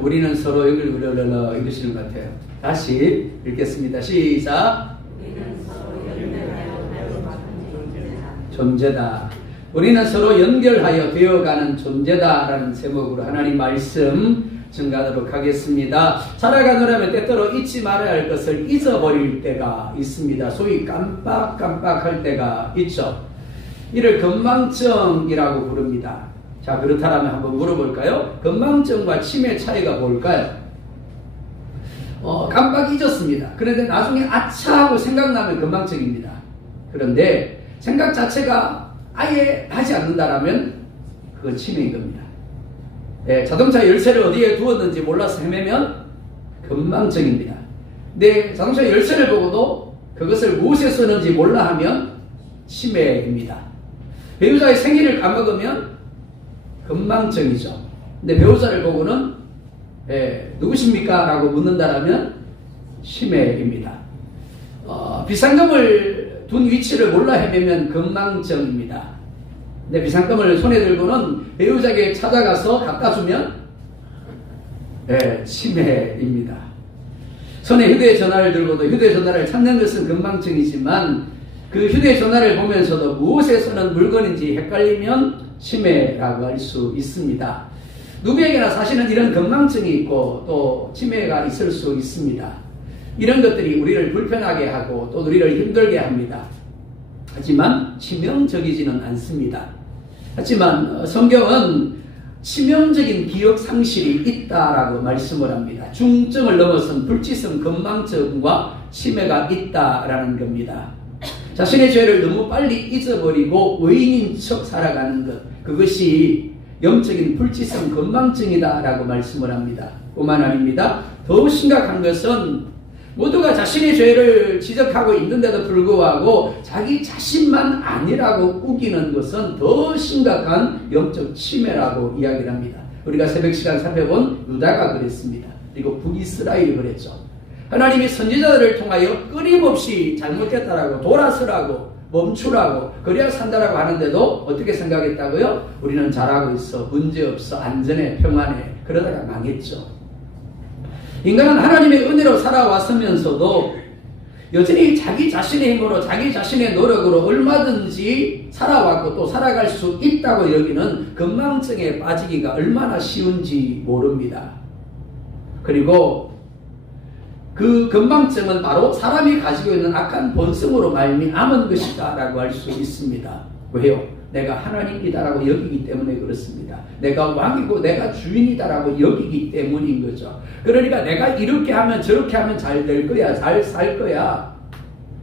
우리는 서로 읽으시는 것 같아요. 다시 읽겠습니다. 시작. 존재다. 우리는 서로 연결하여 되어가는 존재다라는 제목으로 하나님 말씀 증가하도록 하겠습니다. 살아가느라면 때때로 잊지 말아야 할 것을 잊어버릴 때가 있습니다. 소위 깜빡깜빡할 때가 있죠. 이를 건망증이라고 부릅니다. 자, 그렇다면 한번 물어볼까요? 건망증과 치매 차이가 뭘까요? 깜빡 잊었습니다. 그런데 나중에 아차 하고 생각나면 건망증입니다. 그런데 생각 자체가 아예 하지 않는다라면 그건 치매인 겁니다. 자동차 열쇠를 어디에 두었는지 몰라서 헤매면 건망증입니다. 내 자동차 열쇠를 보고도 그것을 무엇에 쓰는지 몰라 하면 치매입니다. 배우자의 생일을 까먹으면 건망증이죠. 근데 배우자를 보고는 누구십니까? 라고 묻는다라면 치매입니다. 비상금을 둔 위치를 몰라 헤매면 건망증입니다. 근데 비상금을 손에 들고는 배우자에게 찾아가서 갖다 주면 치매입니다. 손에 휴대전화를 들고도 휴대전화를 찾는 것은 건망증이지만 그 휴대전화를 보면서도 무엇에 쓰는 물건인지 헷갈리면 치매라고 할 수 있습니다. 누구에게나 사실은 이런 건망증이 있고 또 치매가 있을 수 있습니다. 이런 것들이 우리를 불편하게 하고 또 우리를 힘들게 합니다. 하지만 치명적이지는 않습니다. 하지만 성경은 치명적인 기억 상실이 있다라고 말씀을 합니다. 중증을 넘어선 불치성 건망증과 치매가 있다라는 겁니다. 자신의 죄를 너무 빨리 잊어버리고 의인인 척 살아가는 것, 그것이 영적인 불치성 건망증이다라고 말씀을 합니다. 뿐만 아닙니다. 더 심각한 것은 모두가 자신의 죄를 지적하고 있는데도 불구하고 자기 자신만 아니라고 우기는 것은 더 심각한 영적 치매라고 이야기를 합니다. 우리가 새벽 시간 살펴본 유다가 그랬습니다. 그리고 북이스라엘이 그랬죠. 하나님이 선지자들을 통하여 끊임없이 잘못했다라고 돌아서라고 멈추라고 그래야 산다라고 하는데도 어떻게 생각했다고요? 우리는 잘하고 있어, 문제없어, 안전해, 평안해. 그러다가 망했죠. 인간은 하나님의 은혜로 살아왔으면서도 여전히 자기 자신의 힘으로 자기 자신의 노력으로 얼마든지 살아왔고 또 살아갈 수 있다고 여기는 건망증에 빠지기가 얼마나 쉬운지 모릅니다. 그리고 그 건망증은 바로 사람이 가지고 있는 악한 본성으로 말미암은 것이다 라고 할 수 있습니다. 왜요? 내가 하나님이다라고 여기기 때문에 그렇습니다. 내가 왕이고 내가 주인이다라고 여기기 때문인 거죠. 그러니까 내가 이렇게 하면 저렇게 하면 잘 될 거야, 잘 살 거야,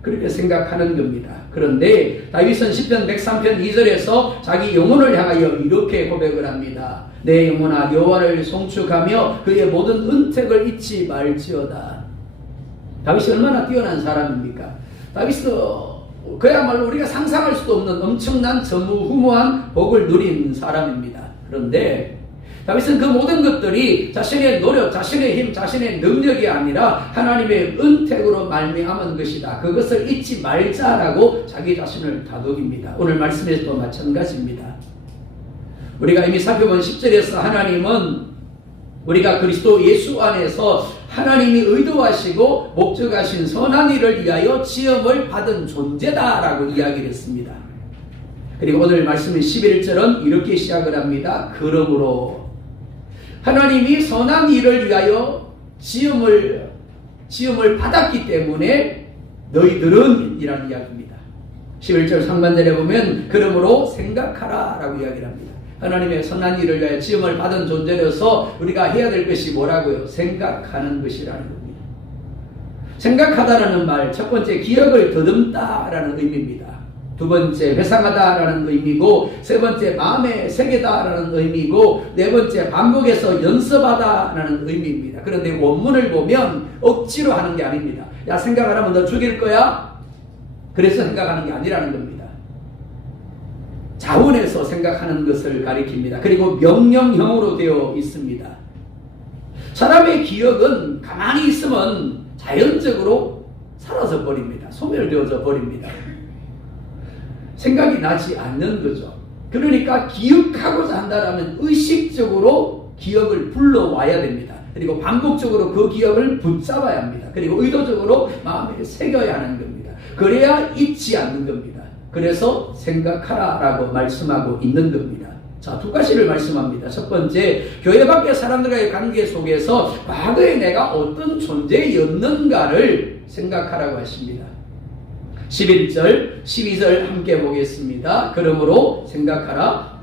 그렇게 생각하는 겁니다. 그런데 다윗은 시편 103편 2절에서 자기 영혼을 향하여 이렇게 고백을 합니다. 내 영혼아 여호와를 송축하며 그의 모든 은택을 잊지 말지어다. 다윗이 얼마나 뛰어난 사람입니까? 다윗은 그야말로 우리가 상상할 수도 없는 엄청난 전무후무한 복을 누린 사람입니다. 그런데 다윗은 그 모든 것들이 자신의 노력, 자신의 힘, 자신의 능력이 아니라 하나님의 은택으로 말미암은 것이다. 그것을 잊지 말자라고 자기 자신을 다독입니다. 오늘 말씀에서도 마찬가지입니다. 우리가 이미 살펴본 10절에서 하나님은 우리가 그리스도 예수 안에서 하나님이 의도하시고 목적하신 선한 일을 위하여 지음을 받은 존재다라고 이야기를 했습니다. 그리고 오늘 말씀인 11절은 이렇게 시작을 합니다. 그러므로 하나님이 선한 일을 위하여 지음을 받았기 때문에 너희들은 이라는 이야기입니다. 11절 상반절에 보면 그러므로 생각하라 라고 이야기를 합니다. 하나님의 선한 일을 위하여 지음을 받은 존재로서 우리가 해야 될 것이 뭐라고요? 생각하는 것이라는 겁니다. 생각하다라는 말, 첫 번째 기억을 더듬다라는 의미입니다. 두 번째 회상하다라는 의미고, 세 번째 마음에 새기다라는 의미고, 네 번째 반복해서 연습하다라는 의미입니다. 그런데 원문을 보면 억지로 하는 게 아닙니다. 야, 생각을 하면 너 죽일 거야? 그래서 생각하는 게 아니라는 겁니다. 자원에서 생각하는 것을 가리킵니다. 그리고 명령형으로 되어 있습니다. 사람의 기억은 가만히 있으면 자연적으로 사라져 버립니다. 소멸되어져 버립니다. 생각이 나지 않는 거죠. 그러니까 기억하고자 한다면 의식적으로 기억을 불러와야 됩니다. 그리고 반복적으로 그 기억을 붙잡아야 합니다. 그리고 의도적으로 마음에 새겨야 하는 겁니다. 그래야 잊지 않는 겁니다. 그래서 생각하라 라고 말씀하고 있는 겁니다. 자, 두 가지를 말씀합니다. 첫 번째, 교회 밖의 사람들과의 관계 속에서 과거에 내가 어떤 존재였는가를 생각하라고 하십니다. 11절, 12절 함께 보겠습니다. 그러므로 생각하라.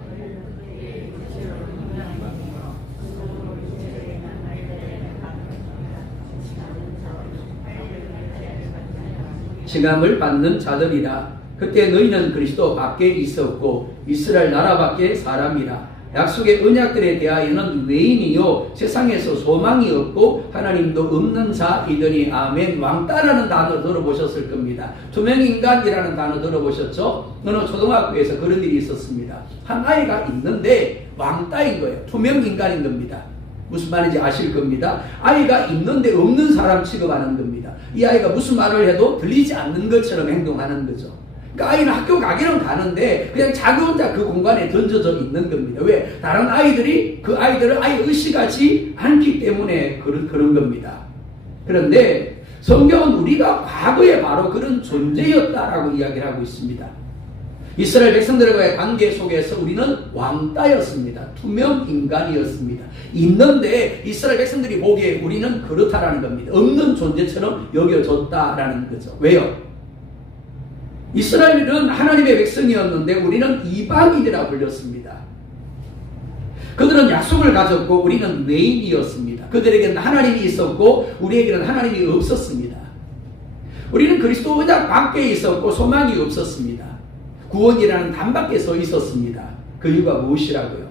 징함을 받는 자들이라. 그때 너희는 그리스도 밖에 있었고 이스라엘 나라 밖에 사람이라. 약속의 언약들에 대하여는 외인이요 세상에서 소망이 없고 하나님도 없는 자이더니 아멘. 왕따라는 단어 들어보셨을 겁니다. 투명인간이라는 단어 들어보셨죠? 어느 초등학교에서 그런 일이 있었습니다. 한 아이가 있는데 왕따인 거예요. 투명인간인 겁니다. 무슨 말인지 아실 겁니다. 아이가 있는데 없는 사람 취급하는 겁니다. 이 아이가 무슨 말을 해도 들리지 않는 것처럼 행동하는 거죠. 그러니까 아이는 학교 가기는 가는데 그냥 자기 혼자 그 공간에 던져져 있는 겁니다. 왜? 다른 아이들이 그 아이들을 아예 의식하지 않기 때문에 그런 겁니다. 그런데 성경은 우리가 과거에 바로 그런 존재였다라고 이야기를 하고 있습니다. 이스라엘 백성들과의 관계 속에서 우리는 왕따였습니다. 투명 인간이었습니다. 있는데 이스라엘 백성들이 보기에 우리는 그렇다라는 겁니다. 없는 존재처럼 여겨졌다라는 거죠. 왜요? 이스라엘은 하나님의 백성이었는데 우리는 이방인이라 불렸습니다. 그들은 약속을 가졌고 우리는 외인이었습니다. 그들에게는 하나님이 있었고 우리에게는 하나님이 없었습니다. 우리는 그리스도 언약 밖에 있었고 소망이 없었습니다. 구원이라는 단 밖에 서 있었습니다. 그 이유가 무엇이라고요?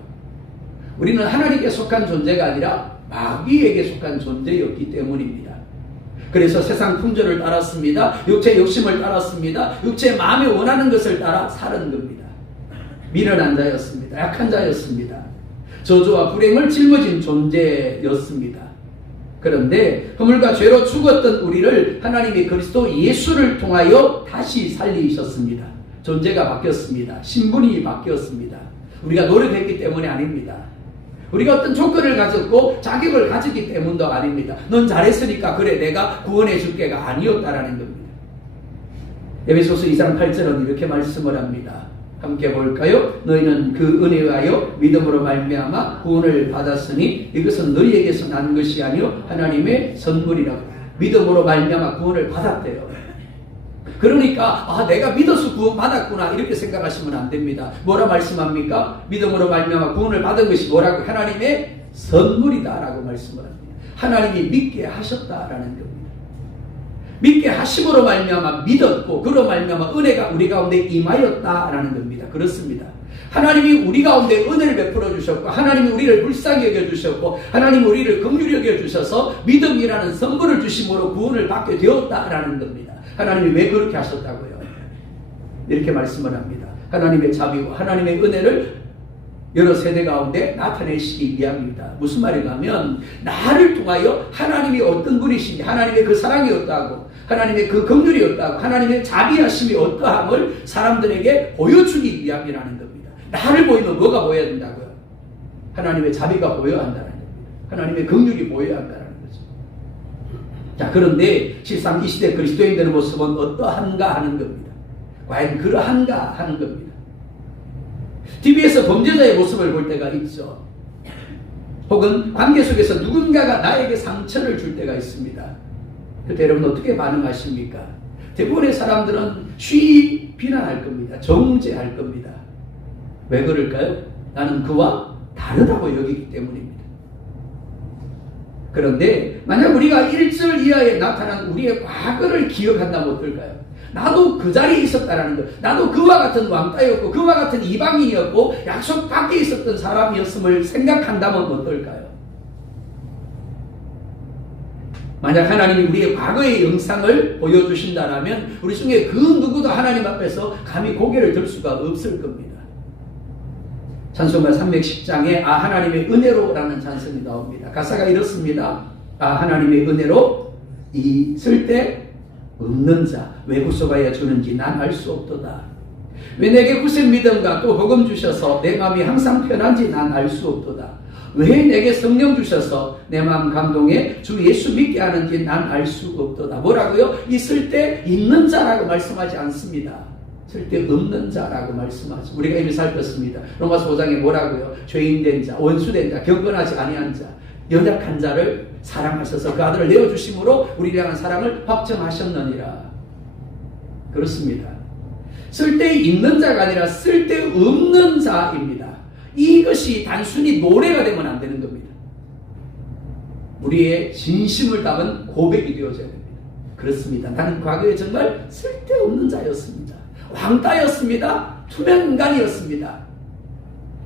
우리는 하나님께 속한 존재가 아니라 마귀에게 속한 존재였기 때문입니다. 그래서 세상 풍조를 따랐습니다. 육체의 욕심을 따랐습니다. 육체의 마음에 원하는 것을 따라 살은 겁니다. 미련한 자였습니다. 약한 자였습니다. 저주와 불행을 짊어진 존재였습니다. 그런데 허물과 죄로 죽었던 우리를 하나님이 그리스도 예수를 통하여 다시 살리셨습니다. 존재가 바뀌었습니다. 신분이 바뀌었습니다. 우리가 노력했기 때문이 아닙니다. 우리가 어떤 조건을 가졌고 자격을 가졌기 때문도 아닙니다. 넌 잘했으니까 그래 내가 구원해 줄게가 아니었다라는 겁니다. 에베소서 2장 8절은 이렇게 말씀을 합니다. 함께 볼까요? 너희는 그 은혜와요 믿음으로 말미암아 구원을 받았으니 이것은 너희에게서 난 것이 아니요 하나님의 선물이라고. 믿음으로 말미암아 구원을 받았대요. 그러니까 내가 믿어서 구원 받았구나 이렇게 생각하시면 안 됩니다. 뭐라 말씀합니까? 믿음으로 말미암아 구원을 받은 것이 뭐라고? 하나님의 선물이다라고 말씀을 합니다. 하나님이 믿게 하셨다라는 겁니다. 믿게 하심으로 말미암아 믿었고 그로 말미암아 은혜가 우리 가운데 임하였다라는 겁니다. 그렇습니다. 하나님이 우리 가운데 은혜를 베풀어 주셨고 하나님이 우리를 불쌍히 여겨주셨고 하나님이 우리를 긍휼히 여겨주셔서 믿음이라는 선물을 주심으로 구원을 받게 되었다라는 겁니다. 하나님이 왜 그렇게 하셨다고요? 이렇게 말씀을 합니다. 하나님의 자비와 하나님의 은혜를 여러 세대 가운데 나타내시기 위함입니다. 무슨 말인가 하면 나를 통하여 하나님이 어떤 분이신지 하나님의 그 사랑이 어떠하고 하나님의 그 긍휼이 어떠하고 하나님의 자비하심이 어떠함을 사람들에게 보여주기 위함이라는 겁니다. 나를 보이면 뭐가 보여야 된다고요? 하나님의 자비가 보여야 한다는 겁니다. 하나님의 긍휼이 보여야 한다는 거죠. 자, 그런데 실상 이 시대 그리스도인들의 모습은 어떠한가 하는 겁니다. 과연 그러한가 하는 겁니다. TV에서 범죄자의 모습을 볼 때가 있죠. 혹은 관계 속에서 누군가가 나에게 상처를 줄 때가 있습니다. 그때 여러분 어떻게 반응하십니까? 대부분의 사람들은 쉬이 비난할 겁니다. 정죄할 겁니다. 왜 그럴까요? 나는 그와 다르다고 여기기 때문입니다. 그런데 만약 우리가 1절 이하에 나타난 우리의 과거를 기억한다면 어떨까요? 나도 그 자리에 있었다라는 것, 나도 그와 같은 왕따였고 그와 같은 이방인이었고 약속 밖에 있었던 사람이었음을 생각한다면 어떨까요? 만약 하나님이 우리의 과거의 영상을 보여주신다면 우리 중에 그 누구도 하나님 앞에서 감히 고개를 들 수가 없을 겁니다. 찬송가 310장에 하나님의 은혜로라는 찬송이 나옵니다. 가사가 이렇습니다. 하나님의 은혜로 이 쓸데 없는 자 왜 구속하여 주는지 난 알 수 없도다. 왜 내게 굳은 믿음과 또 복음 주셔서 내 마음이 항상 편한지 난 알 수 없도다. 왜 내게 성령 주셔서 내 마음 감동해 주 예수 믿게 하는지 난 알 수 없도다. 뭐라고요? 있을 때 있는 자라고 말씀하지 않습니다. 쓸데없는 자라고 말씀하죠. 우리가 이미 살폈습니다. 로마서 5장에 뭐라고요? 죄인된 자, 원수된 자, 경건하지 아니한 자, 연약한 자를 사랑하셔서 그 아들을 내어주심으로 우리를 향한 사랑을 확정하셨느니라. 그렇습니다. 쓸데있는 자가 아니라 쓸데없는 자입니다. 이것이 단순히 노래가 되면 안 되는 겁니다. 우리의 진심을 담은 고백이 되어져야 됩니다. 그렇습니다. 나는 과거에 정말 쓸데없는 자였습니다. 왕따였습니다. 투명 인간이었습니다.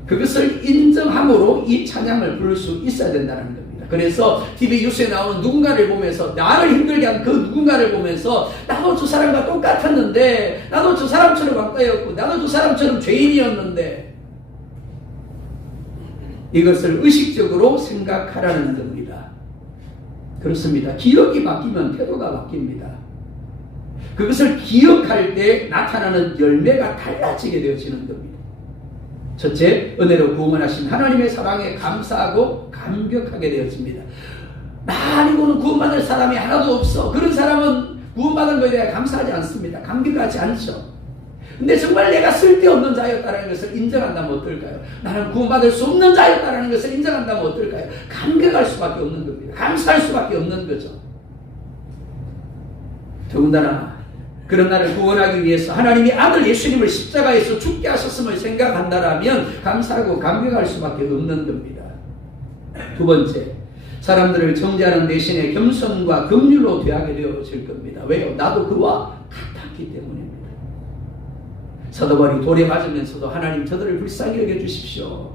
그것을 인정함으로 이 찬양을 부를 수 있어야 된다는 겁니다. 그래서 TV 뉴스에 나오는 누군가를 보면서, 나를 힘들게 한 그 누군가를 보면서 나도 저 사람과 똑같았는데, 나도 저 사람처럼 왕따였고, 나도 저 사람처럼 죄인이었는데, 이것을 의식적으로 생각하라는 겁니다. 그렇습니다. 기억이 바뀌면 태도가 바뀝니다. 그것을 기억할 때 나타나는 열매가 달라지게 되어지는 겁니다. 첫째, 은혜로 구원하신 하나님의 사랑에 감사하고 감격하게 되어집니다. 나 아니고는 구원받을 사람이 하나도 없어. 그런 사람은 구원받은 것에 대해 감사하지 않습니다. 감격하지 않죠. 근데 정말 내가 쓸데없는 자였다는 것을 인정한다면 어떨까요? 나는 구원받을 수 없는 자였다는 것을 인정한다면 어떨까요? 감격할 수밖에 없는 겁니다. 감사할 수밖에 없는 거죠. 더군다나 그런 나를 구원하기 위해서 하나님이 아들 예수님을 십자가에서 죽게 하셨음을 생각한다라면 감사하고 감격할 수밖에 없는 겁니다. 두 번째, 사람들을 정죄하는 대신에 겸손과 긍휼로 대하게 되어질 겁니다. 왜요? 나도 그와 같았기 때문입니다. 사도 바울이 돌에 맞으면서도 하나님 저들을 불쌍히 여겨주십시오.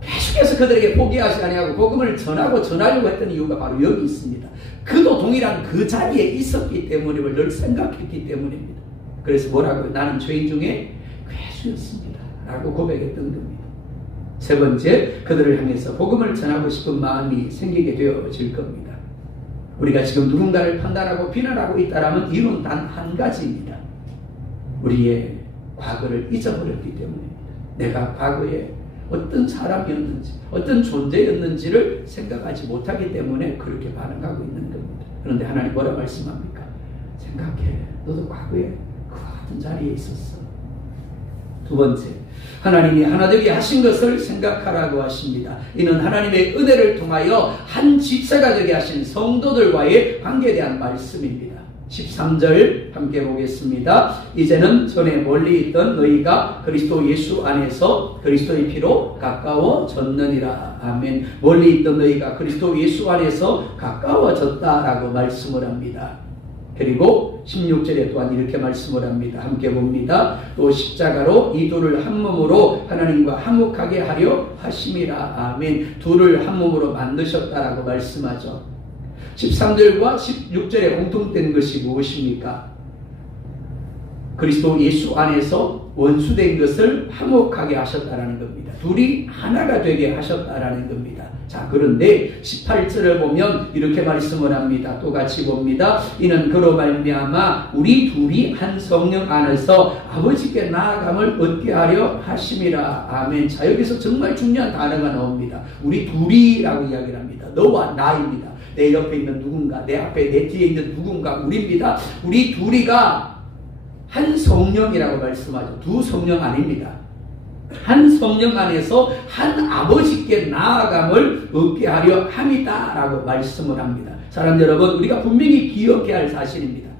계속해서 그들에게 포기하지 아니하고 복음을 전하려고 했던 이유가 바로 여기 있습니다. 그도 동일한 그 자리에 있었기 때문임을 늘 생각했기 때문입니다. 그래서 뭐라고요? 나는 죄인 중에 괴수였습니다 라고 고백했던 겁니다. 세 번째, 그들을 향해서 복음을 전하고 싶은 마음이 생기게 되어질 겁니다. 우리가 지금 누군가를 판단하고 비난하고 있다면 이유는 단 한 가지입니다. 우리의 과거를 잊어버렸기 때문입니다. 내가 과거에 어떤 사람이었는지, 어떤 존재였는지를 생각하지 못하기 때문에 그렇게 반응하고 있는 겁니다. 그런데 하나님 뭐라 말씀합니까? 생각해. 너도 과거에 그와 같은 자리에 있었어. 두 번째, 하나님이 하나 되게 하신 것을 생각하라고 하십니다. 이는 하나님의 은혜를 통하여 한 집사가 되게 하신 성도들과의 관계에 대한 말씀입니다. 13절 함께 보겠습니다. 이제는 전에 멀리 있던 너희가 그리스도 예수 안에서 그리스도의 피로 가까워졌느니라. 아멘. 멀리 있던 너희가 그리스도 예수 안에서 가까워졌다라고 말씀을 합니다. 그리고 16절에 또한 이렇게 말씀을 합니다. 함께 봅니다. 또 십자가로 이 둘을 한 몸으로 하나님과 화목하게 하려 하심이라. 아멘. 둘을 한 몸으로 만드셨다라고 말씀하죠. 13절과 16절에 공통된 것이 무엇입니까? 그리스도 예수 안에서 원수된 것을 화목하게 하셨다라는 겁니다. 둘이 하나가 되게 하셨다라는 겁니다. 자, 그런데 18절을 보면 이렇게 말씀을 합니다. 또 같이 봅니다. 이는 그로 말미암아 우리 둘이 한 성령 안에서 아버지께 나아감을 얻게 하려 하심이라. 아멘. 자, 여기서 정말 중요한 단어가 나옵니다. 우리 둘이라고 이야기를 합니다. 너와 나입니다. 내 옆에 있는 누군가, 내 앞에, 내 뒤에 있는 누군가, 우리입니다. 우리 둘이가 한 성령이라고 말씀하죠. 두 성령 아닙니다. 한 성령 안에서 한 아버지께 나아감을 얻게 하려 함이다 라고 말씀을 합니다. 사람 여러분, 우리가 분명히 기억해야 할 사실입니다.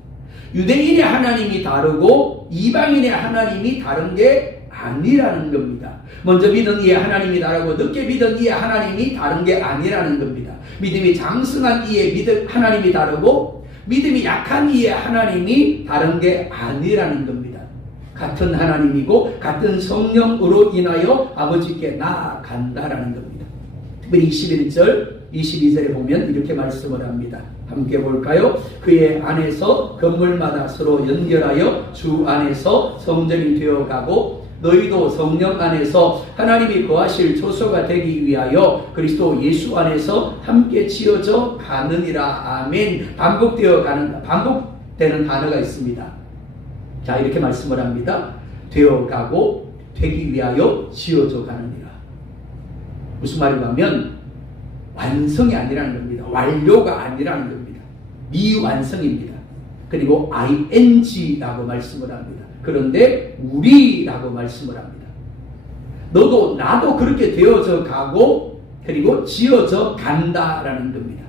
유대인의 하나님이 다르고 이방인의 하나님이 다른 게 아니라는 겁니다. 먼저 믿은 이의 하나님이 다르고 늦게 믿은 이의 하나님이 다른 게 아니라는 겁니다. 믿음이 장성한 이의 하나님이 다르고 믿음이 약한 이의 하나님이 다른 게 아니라는 겁니다. 같은 하나님이고 같은 성령으로 인하여 아버지께 나아간다라는 겁니다. 특별히 21절, 22절에 보면 이렇게 말씀을 합니다. 함께 볼까요? 그의 안에서 건물마다 서로 연결하여 주 안에서 성전이 되어가고 너희도 성령 안에서 하나님이 거하실 초소가 되기 위하여 그리스도 예수 안에서 함께 지어져 가느니라. 아멘. 반복되는 단어가 있습니다. 자, 이렇게 말씀을 합니다. 되어가고 되기 위하여 지어져 가느니라. 무슨 말인가 하면 완성이 아니라는 겁니다. 완료가 아니라는 겁니다. 미완성입니다. 그리고 ing라고 말씀을 합니다. 그런데 우리라고 말씀을 합니다. 너도 나도 그렇게 되어져 가고 그리고 지어져 간다라는 겁니다.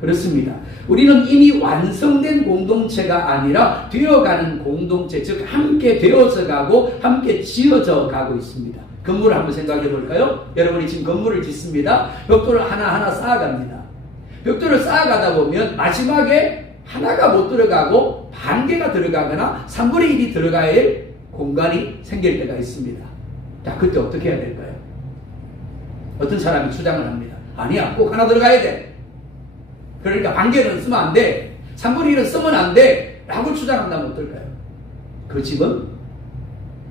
그렇습니다. 우리는 이미 완성된 공동체가 아니라 되어가는 공동체, 즉 함께 되어져 가고 함께 지어져 가고 있습니다. 건물을 한번 생각해 볼까요? 여러분이 지금 건물을 짓습니다. 벽돌을 하나하나 쌓아갑니다. 벽돌을 쌓아가다 보면 마지막에 하나가 못 들어가고 반 개가 들어가거나 3분의 1이 들어가야 할 공간이 생길 때가 있습니다. 자, 그때 어떻게 해야 될까요? 어떤 사람이 주장을 합니다. 아니야, 꼭 하나 들어가야 돼. 그러니까 반 개는 쓰면 안 돼. 3분의 1은 쓰면 안 돼. 라고 주장한다면 어떨까요? 그 집은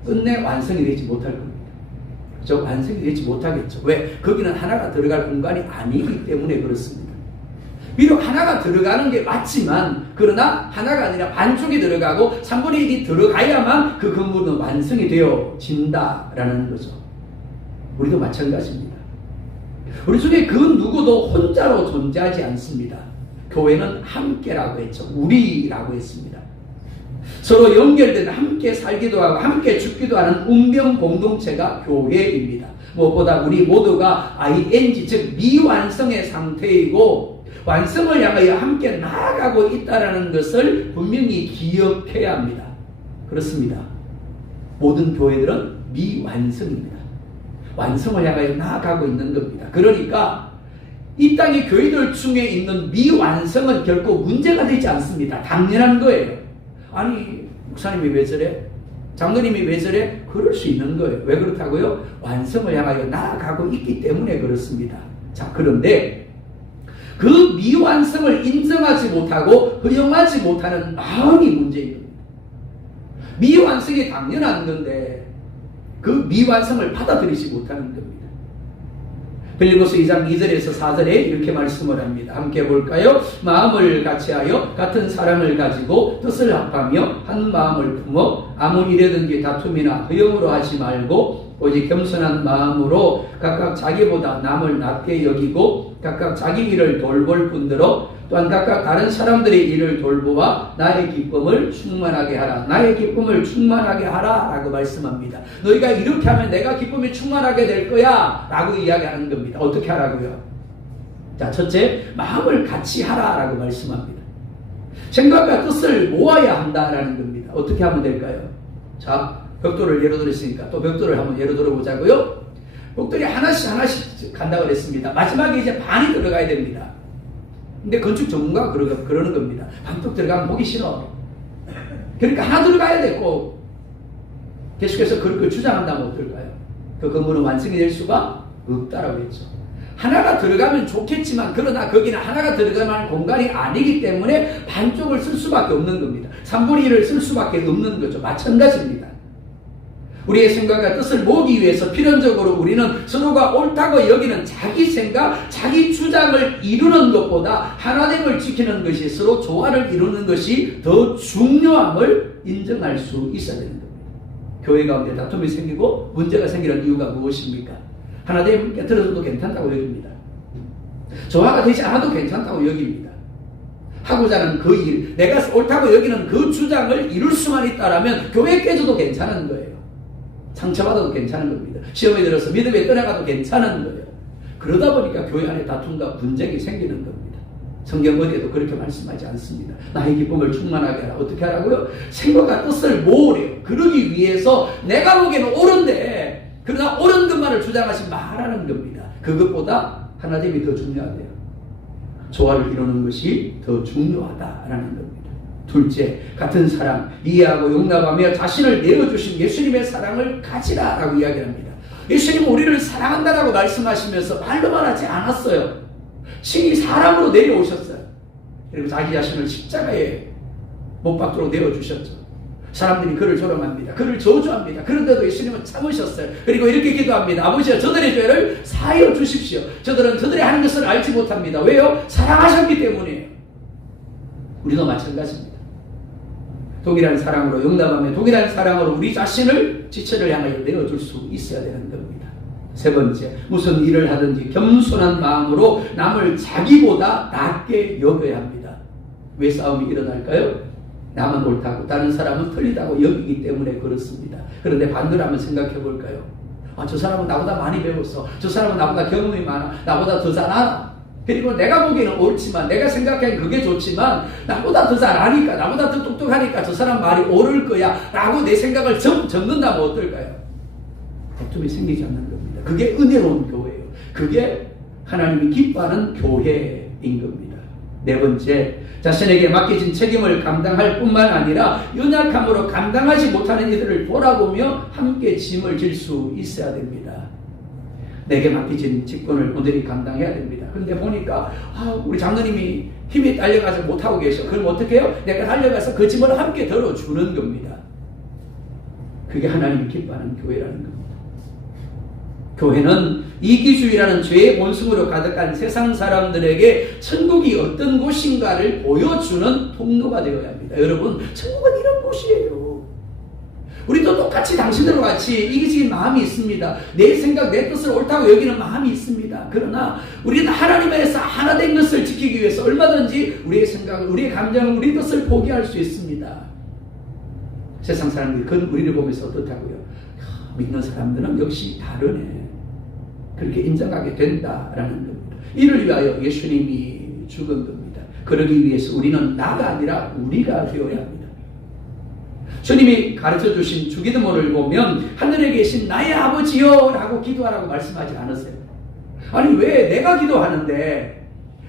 끝내 완성이 되지 못할 겁니다. 그렇죠? 완성이 되지 못하겠죠. 왜? 거기는 하나가 들어갈 공간이 아니기 때문에 그렇습니다. 비록 하나가 들어가는 게 맞지만 그러나 하나가 아니라 반쪽이 들어가고 3분의 1이 들어가야만 그 건물은 완성이 되어진다라는 거죠. 우리도 마찬가지입니다. 우리 중에 그 누구도 혼자로 존재하지 않습니다. 교회는 함께라고 했죠. 우리라고 했습니다. 서로 연결된 함께 살기도 하고 함께 죽기도 하는 운명 공동체가 교회입니다. 무엇보다 우리 모두가 ing, 즉 미완성의 상태이고 완성을 향하여 함께 나아가고 있다는 것을 분명히 기억해야 합니다. 그렇습니다. 모든 교회들은 미완성입니다. 완성을 향하여 나아가고 있는 겁니다. 그러니까 이 땅의 교회들 중에 있는 미완성은 결코 문제가 되지 않습니다. 당연한 거예요. 아니, 목사님이 왜 저래? 장로님이 왜 저래? 그럴 수 있는 거예요. 왜 그렇다고요? 완성을 향하여 나아가고 있기 때문에 그렇습니다. 자, 그런데 그 미완성을 인정하지 못하고 허용하지 못하는 마음이 문제인 겁니다. 미완성이 당연한 건데 그 미완성을 받아들이지 못하는 겁니다. 빌립보서 2장 2절에서 4절에 이렇게 말씀을 합니다. 함께 볼까요? 마음을 같이하여 같은 사랑을 가지고 뜻을 합하며 한 마음을 품어 아무 일에든지 다툼이나 허용으로 하지 말고 오직 겸손한 마음으로 각각 자기보다 남을 낮게 여기고 각각 자기 일을 돌볼 뿐더러 또한 각각 다른 사람들의 일을 돌보아 나의 기쁨을 충만하게 하라. 나의 기쁨을 충만하게 하라 라고 말씀합니다. 너희가 이렇게 하면 내가 기쁨이 충만하게 될 거야 라고 이야기하는 겁니다. 어떻게 하라고요? 자, 첫째, 마음을 같이 하라 라고 말씀합니다. 생각과 뜻을 모아야 한다라는 겁니다. 어떻게 하면 될까요? 자, 벽돌을 예로 들었으니까 또 벽돌을 한번 예로 들어보자고요. 벽돌이 하나씩 간다고 그랬습니다. 마지막에 이제 반이 들어가야 됩니다. 근데 건축 전문가가 그러는 겁니다. 반뚝 들어가면 보기 싫어. 그러니까 하나 들어가야 돼, 꼭. 계속해서 그렇게 주장한다면 어떨까요? 그 건물은 완성이 될 수가 없다라고 했죠. 하나가 들어가면 좋겠지만 그러나 거기는 하나가 들어가면 공간이 아니기 때문에 반쪽을 쓸 수밖에 없는 겁니다. 3분의 1을 쓸 수밖에 없는 거죠. 마찬가지입니다. 우리의 생각과 뜻을 모으기 위해서 필연적으로 우리는 서로가 옳다고 여기는 자기 생각, 자기 주장을 이루는 것보다 하나됨을 지키는 것이 서로 조화를 이루는 것이 더 중요함을 인정할 수 있어야 되는 겁니다. 교회 가운데 다툼이 생기고 문제가 생기는 이유가 무엇입니까? 하나됨 깨트려도 괜찮다고 여깁니다. 조화가 되지 않아도 괜찮다고 여깁니다. 하고자 하는 그 일, 내가 옳다고 여기는 그 주장을 이룰 수만 있다라면 교회 깨져도 괜찮은 거예요. 상처받아도 괜찮은 겁니다. 시험에 들어서 믿음에 떠나가도 괜찮은 거예요. 그러다 보니까 교회 안에 다툼과 분쟁이 생기는 겁니다. 성경 어디에도 그렇게 말씀하지 않습니다. 나의 기쁨을 충만하게 하라. 어떻게 하라고요? 생각과 뜻을 모으래요. 그러기 위해서 내가 보기에는 옳은데 그러나 옳은 것만을 주장하지 말라는 겁니다. 그것보다 하나됨이 더 중요하대요. 조화를 이루는 것이 더 중요하다라는 겁니다. 둘째, 같은 사랑, 이해하고 용납하며 자신을 내어주신 예수님의 사랑을 가지라라고 이야기합니다. 예수님은 우리를 사랑한다라고 말씀하시면서 말로만 하지 않았어요. 신이 사람으로 내려오셨어요. 그리고 자기 자신을 십자가에 못 박도록 내어주셨죠. 사람들이 그를 조롱합니다. 그를 저주합니다. 그런데도 예수님은 참으셨어요. 그리고 이렇게 기도합니다. 아버지여, 저들의 죄를 사하여 주십시오. 저들은 저들이 하는 것을 알지 못합니다. 왜요? 사랑하셨기 때문이에요. 우리도 마찬가지입니다. 동일한 사랑으로 용납하며 동일한 사랑으로 우리 자신을 지체를 향하여 내어줄 수 있어야 되는 겁니다. 세 번째, 무슨 일을 하든지 겸손한 마음으로 남을 자기보다 낮게 여겨야 합니다. 왜 싸움이 일어날까요? 남은 옳다고 다른 사람은 틀리다고 여기기 때문에 그렇습니다. 그런데 반대로 한번 생각해 볼까요? 저 사람은 나보다 많이 배웠어. 저 사람은 나보다 경험이 많아. 나보다 더 잘 알아. 그리고 내가 보기에는 옳지만, 내가 생각하기엔 그게 좋지만, 나보다 더 잘 아니까, 나보다 더 똑똑하니까 저 사람 말이 옳을 거야 라고 내 생각을 적는다면 어떨까요? 다툼이 생기지 않는 겁니다. 그게 은혜로운 교회예요. 그게 하나님이 기뻐하는 교회인 겁니다. 네 번째, 자신에게 맡겨진 책임을 감당할 뿐만 아니라 연약함으로 감당하지 못하는 이들을 돌아보며 함께 짐을 질 수 있어야 됩니다. 내게 맡겨진 직분을 오늘이 감당해야 됩니다. 그런데 보니까 우리 장로님이 힘이 딸려가서 못하고 계셔. 그럼 어떻게 해요? 내가 달려가서 그 짐을 함께 덜어주는 겁니다. 그게 하나님이 기뻐하는 교회라는 겁니다. 교회는 이기주의라는 죄의 본성으로 가득한 세상 사람들에게 천국이 어떤 곳인가를 보여주는 통로가 되어야 합니다. 여러분, 천국은 이런 곳이에요. 우리도 똑같이 당신들과 같이 이기적인 마음이 있습니다. 내 생각, 내 뜻을 옳다고 여기는 마음이 있습니다. 그러나 우리는 하나님 안에서 하나 된 것을 지키기 위해서 얼마든지 우리의 생각을, 우리의 감정을, 우리 뜻을 포기할 수 있습니다. 세상 사람들이 그건 우리를 보면서 어떻다고요? 믿는 사람들은 역시 다르네. 그렇게 인정하게 된다라는 겁니다. 이를 위하여 예수님이 죽은 겁니다. 그러기 위해서 우리는 나가 아니라 우리가 되어야 합니다. 주님이 가르쳐 주신 주기도문을 보면 하늘에 계신 나의 아버지여 라고 기도하라고 말씀하지 않으세요. 아니 왜 내가 기도하는데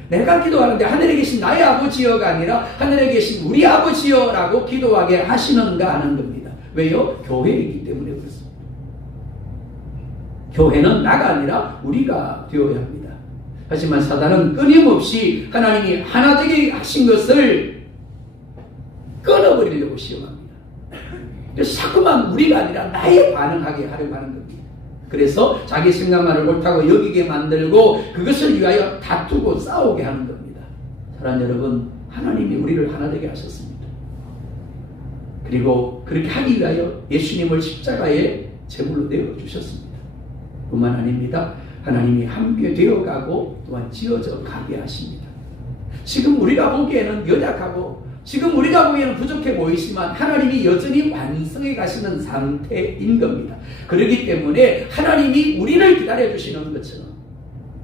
하늘에 계신 나의 아버지여가 아니라 하늘에 계신 우리 아버지여 라고 기도하게 하시는가 하는 겁니다. 왜요? 교회이기 때문에 그렇습니다. 교회는 나가 아니라 우리가 되어야 합니다. 하지만 사단은 끊임없이 하나님이 하나 되게 하신 것을 끊어버리려고 시험합니다. 그래서 자꾸만 우리가 아니라 나에 반응하게 하려고 하는 겁니다. 그래서 자기 생각만을 옳다고 여기게 만들고 그것을 위하여 다투고 싸우게 하는 겁니다. 사랑하는 여러분, 하나님이 우리를 하나 되게 하셨습니다. 그리고 그렇게 하기 위하여 예수님을 십자가에 제물로 내어주셨습니다. 뿐만 아닙니다. 하나님이 함께 되어가고 또한 지어져 가게 하십니다. 지금 우리가 보기에는 연약하고 지금 우리가 보기에는 부족해 보이지만 하나님이 여전히 완성해 가시는 상태인 겁니다. 그렇기 때문에 하나님이 우리를 기다려주시는 것처럼,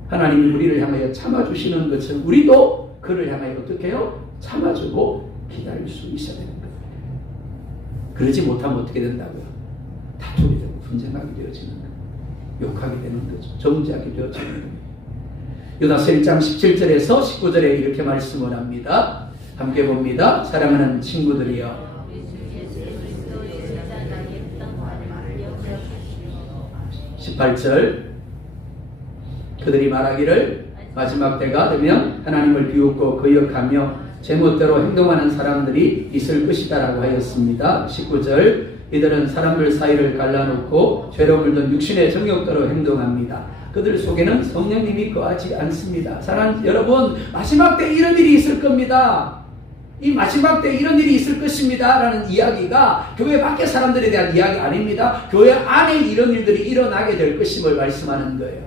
하나님이 우리를 향하여 참아주시는 것처럼 우리도 그를 향하여 어떻게 해요? 참아주고 기다릴 수 있어야 되는 겁니다. 그러지 못하면 어떻게 된다고요? 다투게 되고 분쟁하게 되어지는 겁니다. 욕하게 되는 거죠. 정죄하게 되어지는 겁니다. 요다서 1장 17절에서 19절에 이렇게 말씀을 합니다. 함께 봅니다. 사랑하는 친구들이여, 18절, 그들이 말하기를 마지막 때가 되면 하나님을 비웃고 거역하며 제멋대로 행동하는 사람들이 있을 것이다 라고 하였습니다. 19절, 이들은 사람들 사이를 갈라놓고 죄로 물든 육신의 정욕대로 행동합니다. 그들 속에는 성령님이 거하지 않습니다. 사랑하는 여러분, 마지막 때 이런 일이 있을 겁니다. 이 마지막 때 이런 일이 있을 것입니다 라는 이야기가 교회 밖의 사람들에 대한 이야기 아닙니다. 교회 안에 이런 일들이 일어나게 될 것임을 말씀하는 거예요.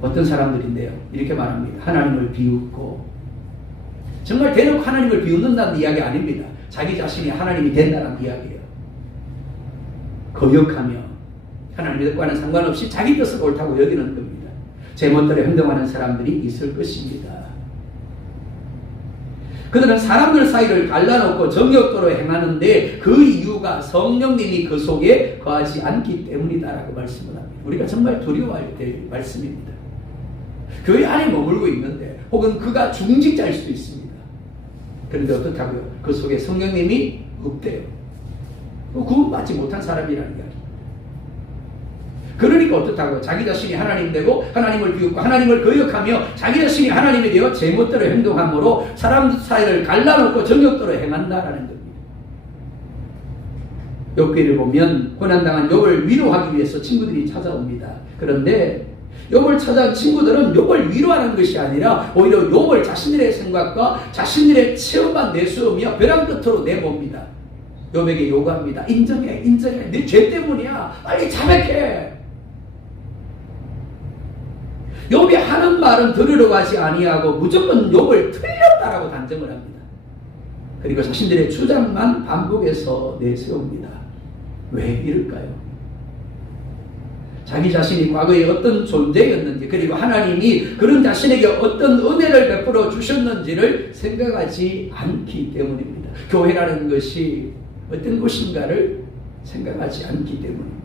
어떤 사람들인데요, 이렇게 말합니다. 하나님을 비웃고, 정말 대놓고 하나님을 비웃는다는 이야기 아닙니다. 자기 자신이 하나님이 된다는 이야기예요. 거역하며 하나님의 뜻과는 상관없이 자기 뜻을 옳다고 여기는 겁니다. 제멋대로 행동하는 사람들이 있을 것입니다. 그들은 사람들 사이를 갈라놓고 정욕도로 행하는데 그 이유가 성령님이 그 속에 거하지 않기 때문이다라고 말씀을 합니다. 우리가 정말 두려워할 될 말씀입니다. 교회 안에 머물고 있는데 혹은 그가 중직자일 수도 있습니다. 그런데 어떻다고요? 그 속에 성령님이 없대요. 구원받지 못한 사람이라는 이야기. 그러니까 어떻다고요? 자기 자신이 하나님 되고 하나님을 비웃고 하나님을 거역하며 자기 자신이 하나님이 되어 제멋대로 행동함으로 사람 사이를 갈라놓고 정욕대로 행한다라는 겁니다. 욥기를 보면 고난당한 욥을 위로하기 위해서 친구들이 찾아옵니다. 그런데 욥을 찾아온 친구들은 욥을 위로하는 것이 아니라 오히려 욥을 자신들의 생각과 자신들의 체험만 내세우며 벼랑 끝으로 내봅니다. 욥에게 요구합니다. 인정해. 네 죄 때문이야. 빨리 자백해. 욥이 하는 말은 들으러 가지 아니하고 무조건 욥을 틀렸다라고 단정을 합니다. 그리고 자신들의 주장만 반복해서 내세웁니다. 왜 이럴까요? 자기 자신이 과거에 어떤 존재였는지, 그리고 하나님이 그런 자신에게 어떤 은혜를 베풀어 주셨는지를 생각하지 않기 때문입니다. 교회라는 것이 어떤 곳인가를 생각하지 않기 때문입니다.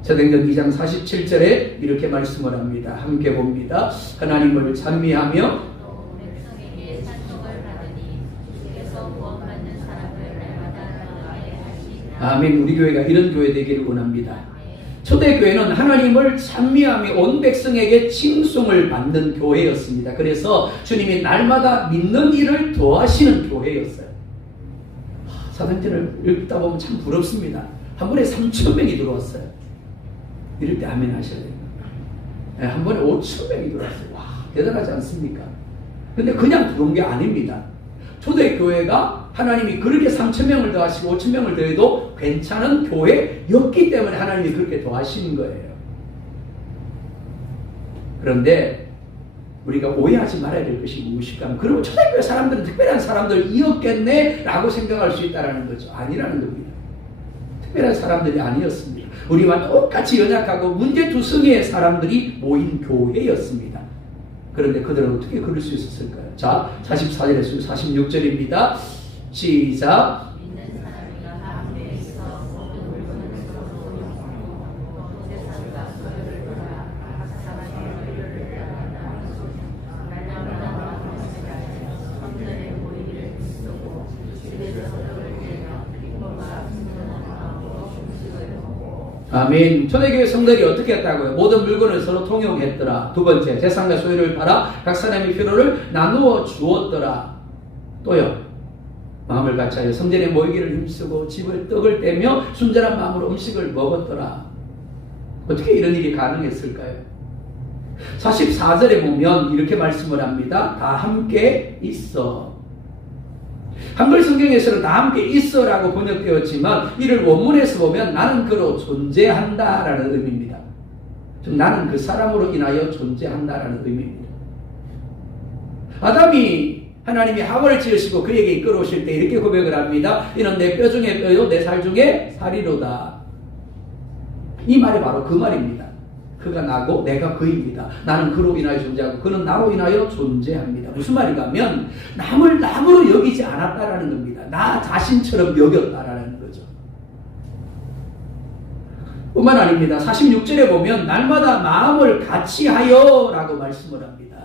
사도행전 2장 47절에 이렇게 말씀을 합니다. 함께 봅니다. 하나님을 찬미하며 백성에게 찬송을 하더니 주께서 구원받는 사람을 날마다 경외하게 하시리라. 아멘. 우리 교회가 이런 교회 되기를 원합니다. 초대교회는 하나님을 찬미하며 온 백성에게 칭송을 받는 교회였습니다. 그래서 주님이 날마다 믿는 일을 더하시는 교회였어요. 사도행전을 읽다 보면 참 부럽습니다. 한 번에 3,000명이 들어왔어요. 이럴 때 아멘 하셔야 돼요. 네, 한 번에 5,000명이 들어왔어요. 와, 대단하지 않습니까? 근데 그냥 들어온 게 아닙니다. 초대교회가 하나님이 그렇게 3,000명을 더하시고 5,000명을 더해도 괜찮은 교회였기 때문에 하나님이 그렇게 더하시는 거예요. 그런데 우리가 오해하지 말아야 될 것이 무엇일까 하면, 그리고 초대교회 사람들은 특별한 사람들이었겠네 라고 생각할 수 있다는 거죠. 아니라는 겁니다. 특별한 사람들이 아니었습니다. 우리와 똑같이 연약하고 문제투성이의 사람들이 모인 교회였습니다. 그런데 그들은 어떻게 그럴 수 있었을까요? 자, 44절에서 46절입니다. 시작. 믿는 사람이 가운데 있어 모든 물건을 서로 용서하고 세상과 소유를 돌아 각 사람의 의를 따라 날마다 성전의 보이기를 쓰고 집에서 떡을 떼며 빈곤과 분노하고 음식을 먹고. 아멘. 초대교회 성들이 어떻게 했다고요? 모든 물건을 서로 통용했더라. 두 번째, 재산과 소유를 팔아 각 사람의 필요를 나누어 주었더라. 또요, 마음을 같이하여 성전에 모이기를 힘쓰고 집을 떡을 떼며 순전한 마음으로 음식을 먹었더라. 어떻게 이런 일이 가능했을까요? 44절에 보면 이렇게 말씀을 합니다. 다 함께 있어. 한글 성경에서는 다 함께 있어라고 번역되었지만 이를 원문에서 보면 나는 그로 존재한다라는 의미입니다. 나는 그 사람으로 인하여 존재한다라는 의미입니다. 아담이 하나님이 하와를 지으시고 그에게 이끌어오실 때 이렇게 고백을 합니다. 이는 내 뼈 중에 뼈요 내 살 중에 살이로다. 이 말이 바로 그 말입니다. 그가 나고 내가 그입니다. 나는 그로 인하여 존재하고 그는 나로 인하여 존재합니다. 무슨 말인가 하면 남을 남으로 여기지 않았다라는 겁니다. 나 자신처럼 여겼다라는 거죠. 뿐만 아닙니다. 46절에 보면 날마다 마음을 같이 하여 라고 말씀을 합니다.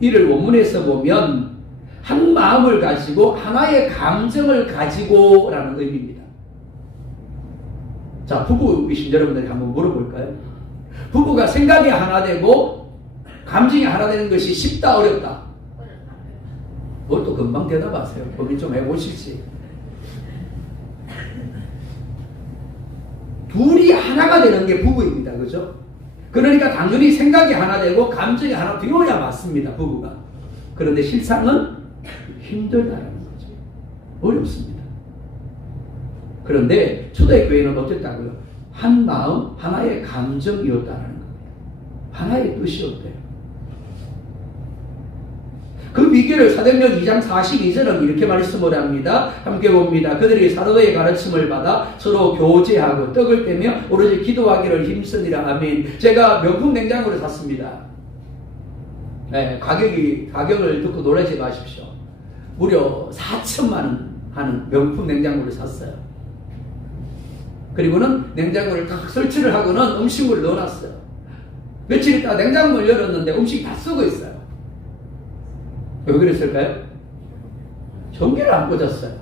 이를 원문에서 보면 한 마음을 가지고 하나의 감정을 가지고 라는 의미입니다. 자, 부부이신 여러분들이 한번 물어볼까요? 부부가 생각이 하나 되고 감정이 하나 되는 것이 쉽다 어렵다? 뭘 또 금방 대답하세요. 고민 좀 해보시지. 둘이 하나가 되는 게 부부입니다. 그죠? 그러니까 당연히 생각이 하나 되고 감정이 하나 되어야 맞습니다. 부부가. 그런데 실상은 힘들다는 거죠. 어렵습니다. 그런데 초대교회는 어땠다고요? 한 마음, 하나의 감정이었다는 겁니다. 하나의 뜻이었대요. 그 비결을 사도행전 2장 42절은 이렇게 말씀을 합니다. 함께 봅니다. 그들이 사도의 가르침을 받아 서로 교제하고 떡을 떼며 오로지 기도하기를 힘쓰니라. 아멘. 제가 명품 냉장고를 샀습니다. 네, 가격을 듣고 놀라지 마십시오. 무려 4천만 원 하는 명품 냉장고를 샀어요. 그리고는 냉장고를 딱 설치를 하고는 음식물을 넣어놨어요. 며칠 있다가 냉장고를 열었는데 음식이 다 썩어 있어요. 왜 그랬을까요? 전기를 안 꽂았어요.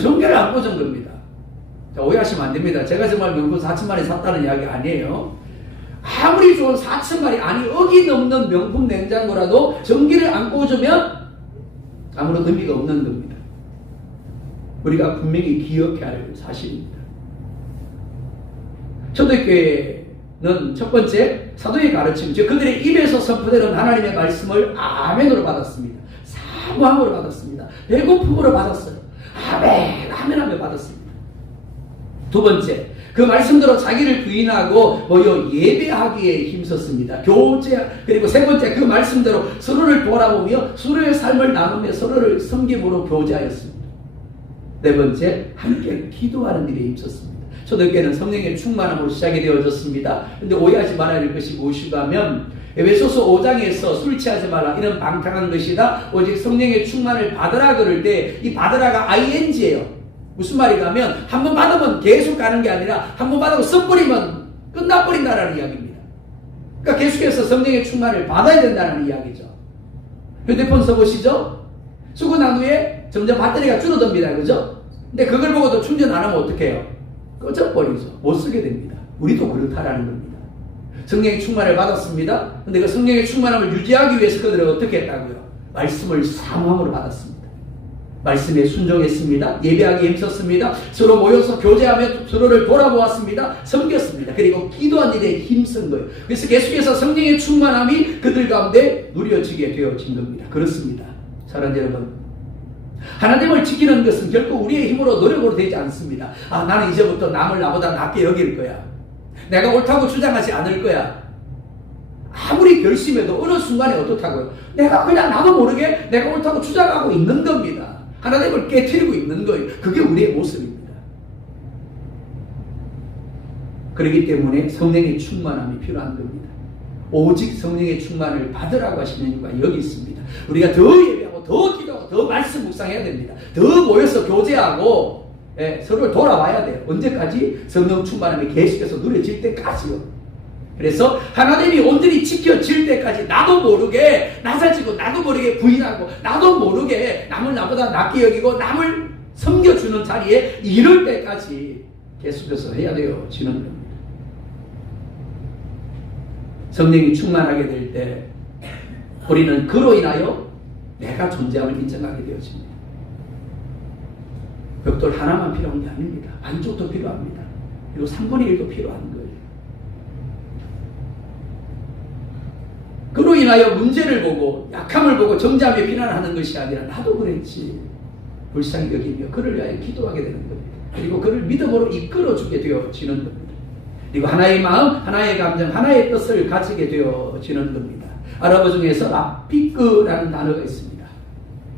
전기를 안 꽂은 겁니다. 자, 오해하시면 안 됩니다. 제가 정말 명품 4천만원에 샀다는 이야기 아니에요. 아무리 좋은 4천만이 아니 억이 넘는 명품 냉장고라도 전기를 안 꽂으면 아무런 의미가 없는 겁니다. 우리가 분명히 기억해야 할 사실입니다. 초대교회는 첫 번째 사도의 가르침, 즉 그들의 입에서 선포되는 하나님의 말씀을 아멘으로 받았습니다. 사모함으로 받았습니다. 배고픔으로 받았어요. 아멘, 아멘 하며 받았습니다. 두 번째, 그 말씀대로 자기를 부인하고 모여 예배하기에 힘썼습니다. 교제, 그리고 세 번째 그 말씀대로 서로를 돌아보며 서로의 삶을 나누며 서로를 섬김으로 교제하였습니다. 네 번째, 함께 기도하는 일에 힘썼습니다. 초대교회는 성령의 충만함으로 시작이 되어졌습니다. 근데 오해하지 말아야 할 것이 무엇이가 하면 에베소서 5장에서 술 취하지 말라 이런 방탕한 것이다 오직 성령의 충만을 받으라 그럴 때 이 받으라가 ing예요. 무슨 말인가 하면 한 번 받으면 계속 가는 게 아니라 한 번 받고 써버리면 끝나버린다라는 이야기입니다. 그러니까 계속해서 성령의 충만을 받아야 된다는 이야기죠. 휴대폰 써보시죠. 쓰고 난 후에 점점 배터리가 줄어듭니다. 그죠? 근데 그걸 보고도 충전 안 하면 어떻게 해요? 꺼져버리죠. 못 쓰게 됩니다. 우리도 그렇다라는 겁니다. 성령의 충만을 받았습니다. 근데 그 성령의 충만함을 유지하기 위해서 그들은 어떻게 했다고요? 말씀을 사모함으로 받았습니다. 말씀에 순종했습니다. 예배하기에 힘썼습니다. 서로 모여서 교제하며 서로를 돌아보았습니다. 섬겼습니다. 그리고 기도한 일에 힘쓴 거예요. 그래서 계속해서 성령의 충만함이 그들 가운데 누려지게 되어진 겁니다. 그렇습니다. 사랑하는 여러분, 하나님을 지키는 것은 결코 우리의 힘으로 노력으로 되지 않습니다. 아, 나는 이제부터 남을 나보다 낫게 여길 거야. 내가 옳다고 주장하지 않을 거야. 아무리 결심해도 어느 순간에 어떻다고요? 내가 그냥 나도 모르게 내가 옳다고 주장하고 있는 겁니다. 하나님을 깨트리고 있는 거예요. 그게 우리의 모습입니다. 그렇기 때문에 성령의 충만함이 필요한 겁니다. 오직 성령의 충만을 받으라고 하시는 이유가 여기 있습니다. 우리가 더 예배하고 더 기도하고 더 말씀 묵상해야 됩니다. 더 모여서 교제하고 서로를 돌아와야 돼요. 언제까지? 성령 충만함이 계속해서 누려질 때까지요. 그래서 하나님이 온전히 지켜질 때까지 나도 모르게 나사지고 나도 모르게 부인하고 나도 모르게 남을 나보다 낫게 여기고 남을 섬겨주는 자리에 이럴 때까지 계속해서 해야 되어지는 겁니다. 성령이 충만하게 될 때 우리는 그로 인하여 내가 존재함을 인정하게 되어집니다. 벽돌 하나만 필요한 게 아닙니다. 반쪽도 필요합니다. 그리고 3분의 1도 필요한 거예요. 그로 인하여 문제를 보고 약함을 보고 정죄하며 비난하는 것이 아니라 나도 그랬지 불쌍히 여기며 그를 위하여 기도하게 되는 겁니다. 그리고 그를 믿음으로 이끌어주게 되어지는 겁니다. 그리고 하나의 마음, 하나의 감정, 하나의 뜻을 가지게 되어지는 겁니다. 아랍어 중에서 라피크라는 단어가 있습니다.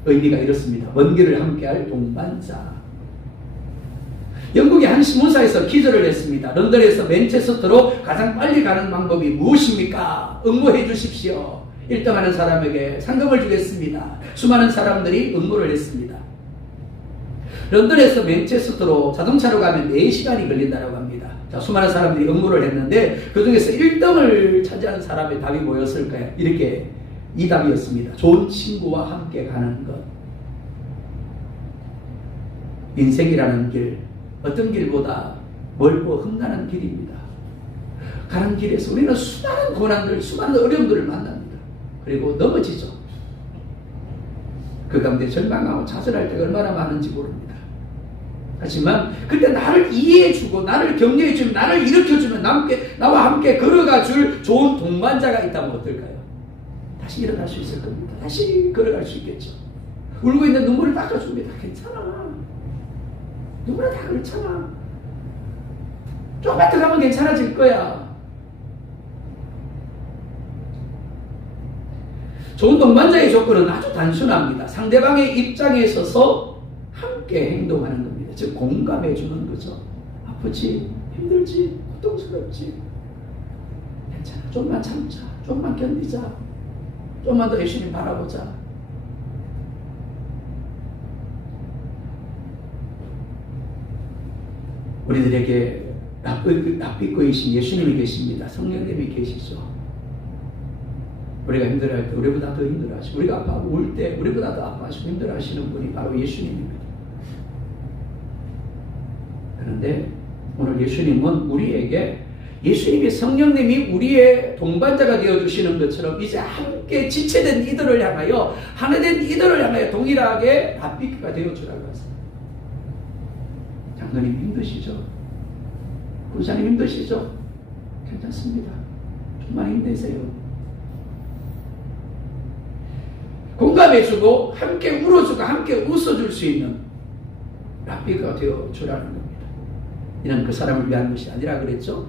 의미가 이렇습니다. 먼 길을 함께할 동반자. 영국의 한 신문사에서 기자를 했습니다. 런던에서 맨체스터로 가장 빨리 가는 방법이 무엇입니까? 응모해 주십시오. 1등하는 사람에게 상금을 주겠습니다. 수많은 사람들이 응모를 했습니다. 런던에서 맨체스터로 자동차로 가면 4시간이 걸린다고 합니다. 자, 수많은 사람들이 응모를 했는데 그 중에서 1등을 차지한 사람의 답이 뭐였을까요? 이렇게 이 답이었습니다. 좋은 친구와 함께 가는 것. 인생이라는 길, 어떤 길보다 멀고 험난한 길입니다. 가는 길에서 우리는 수많은 고난들, 수많은 어려움들을 만납니다. 그리고 넘어지죠. 그 가운데 절망하고 좌절할 때가 얼마나 많은지 모릅니다. 하지만 그때 나를 이해해주고 나를 격려해주면 나를 일으켜주면 나와 함께 걸어가 줄 좋은 동반자가 있다면 어떨까요? 다시 일어날 수 있을 겁니다. 다시 걸어갈 수 있겠죠. 울고 있는 눈물을 닦아줍니다. 괜찮아. 누구나 다 그렇잖아. 조금만 더 가면 괜찮아질 거야. 좋은 동반자의 조건은 아주 단순합니다. 상대방의 입장에 서서 함께 행동하는 겁니다. 즉 공감해 주는 거죠. 아프지, 힘들지, 고통스럽지, 괜찮아. 좀만 참자. 좀만 견디자. 좀만 더 열심히 바라보자. 우리들에게 납비꾼이신 예수님이 계십니다. 성령님이 계시죠. 우리가 힘들어할 때 우리보다 더 힘들어하시고 우리가 아파하고 울 때 우리보다 더 아파하시고 힘들어하시는 분이 바로 예수님입니다. 그런데 오늘 예수님은 우리에게 예수님이 성령님이 우리의 동반자가 되어주시는 것처럼 이제 함께 지체된 이들을 향하여 하나된 이들을 향하여 동일하게 납비꾼가 되어주라고 하세요. 장로님 힘드시죠? 군사님 힘드시죠? 괜찮습니다. 정말 힘내세요. 공감해주고 함께 울어주고 함께 웃어줄 수 있는 랍비가 되어주라는 겁니다. 이는 그 사람을 위한 것이 아니라 그랬죠.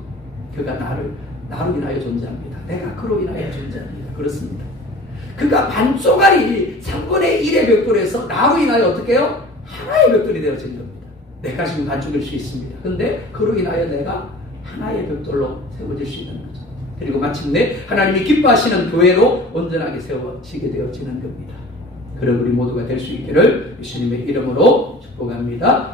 그가 나로 인하여 존재합니다. 내가 그로 인하여 존재합니다. 그렇습니다. 그가 반쪽알이 3분의 1의 벽돌에서 나로 인하여 어떻게 해요? 하나의 벽돌이 되어진 겁니다. 내가 지금 반쪽일 수 있습니다. 근데 그로 인하여 내가 하나의 벽돌로 세워질 수 있는 거죠. 그리고 마침내 하나님이 기뻐하시는 교회로 온전하게 세워지게 되어지는 겁니다. 그런 우리 모두가 될 수 있기를 예수님의 이름으로 축복합니다.